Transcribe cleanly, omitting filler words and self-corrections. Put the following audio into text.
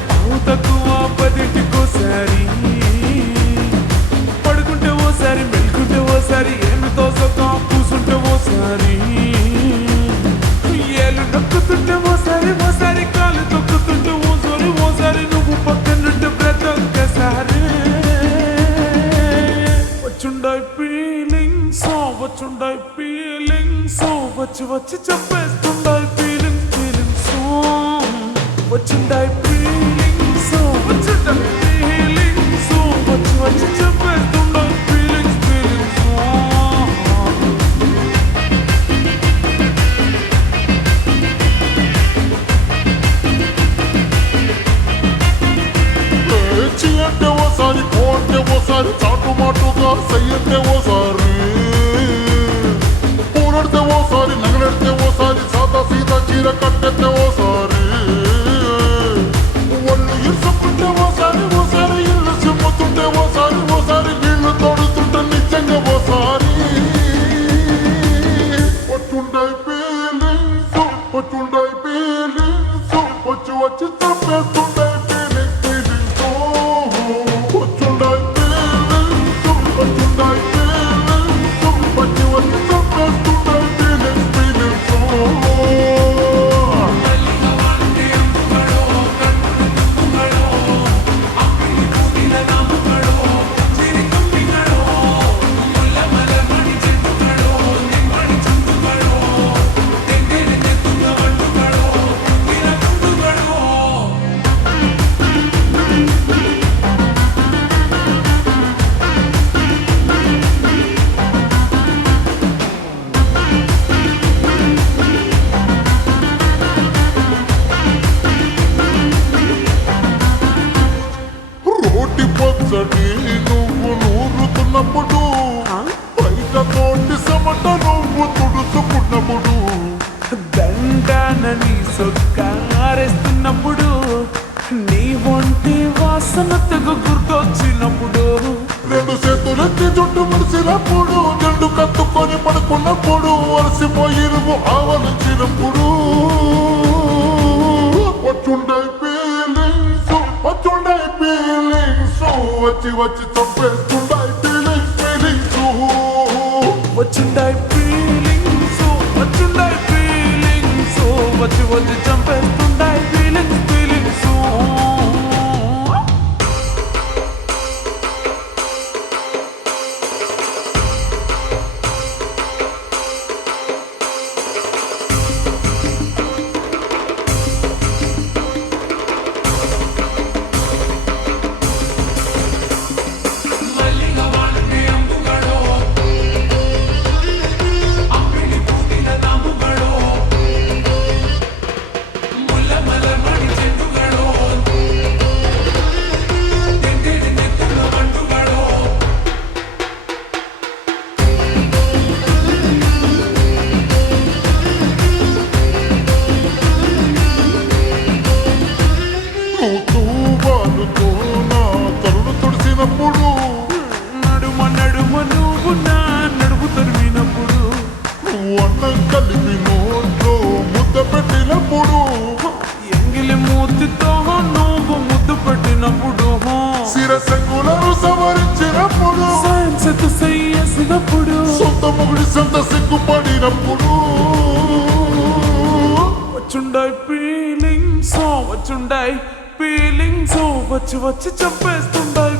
పావు తక్కువ 10ంటికోసారి పడుకుంటే ఓసారి మెల్కుంటే ఓసారి ఏమితో సొక్క కూసుంటే ఓసారి ఏళ్ళు నొక్కుతుంటే ఓసారి ఓసారి కాలు తొక్కుతుంటే ఓసారి ఓసారి నువ్వు పక్కనుంటే ప్రతి ఒక్కసారి వచ్చుండాయి ఫీలింగ్స్ వచ్చుండాయి ఫీలింగ్స్ వచ్చి వచ్చి చెప్పేస్తుండాయి ఫీలింగ్స్ ఫీలింగ్స్ వచ్చుండాయి ఫీలింగ్స్ వచ్చుండాయి ఫీలింగ్స్ వచ్చి వచ్చి చెప్పేస్తుండాయి ఫీలింగ్స్ ఫీలింగ్స్ చి అంటే ఓసారి కో అంటే ఓసారి చాటుమాటుగా సై అంటే ఓసారి పూనడితే ఓసారి నగలెడితే ఓసారి సాదా సీదా చీర కట్టెత్తే ఓసారి ఒళ్ళు ఇరుసుకుంటే ఓసారి ఓసారి ఇల్లు సిమ్ముతుంటే ఓసారి ఓసారి నీళ్లు తోడుతుంటే నిజంగా ఓసారి వచ్చుండై ఫీలింగ్స్ వచ్చుండై ఫీలింగ్స్ వచ్చి వచ్చి తప్పేస్తుండై ఫీలింగ్స్ ఫీలింగ్స్ వచ్చుండై ఫీలింగ్స్ వచ్చుండై ఫీలింగ్స్ వచ్చి వచ్చి తప్పేస్తుండై ఫీలింగ్స్ ఫీలింగ్స్ రోటి పచ్చడి నువ్వు నూరుతున్నప్పుడు బయట తోటి సమట నువ్వు తుడుచుకున్నప్పుడు దండానని సొక్కారేస్తున్నప్పుడు నీ ఒంటి వాసన తెగ గుర్తొచ్చినప్పుడు రెండు చేతులెత్తి జుట్టు ముడిసినప్పుడు జండు కత్తుకొని పడుకున్నప్పుడు అలసిపోయి నువ్వు ఆవలించినప్పుడు వచ్చుండై ఫీలింగ్స్ వచ్చుండై ఫీలింగ్స్ వచ్చి వచ్చి చంపేస్తుండై ఫీలింగ్స్ ఫీలింగ్స్ వచ్చుండాయి ఫీలింగ్స్ వచ్చుండాయి ఫీలింగ్స్ వచ్చి వచ్చి చంపేస్తుండాయి ఫీలింగ్స్ ఫీలింగ్స్ తూబాలుతో నా తరుడు తుడిసినప్పుడు నడుమ నడుమ నువ్వు నా నడుము తరిమినప్పుడు అన్నం కలిపి నోట్లో ముద్ద పెట్టినప్పుడు ఎంగిలి మూతితో నువ్వు ముద్దు పెట్టినప్పుడు శిరసంగులను సవరించినప్పుడు సైన్స్ సయ్యేసినప్పుడు సొంత మొగుడి సొంత సిగ్గుపడినప్పుడు వచ్చుండాయి ఫీలింగ్స్ వచ్చుండాయి ఫీలింగ్స్ వచ్చి వచ్చి చంపేస్తుండాయి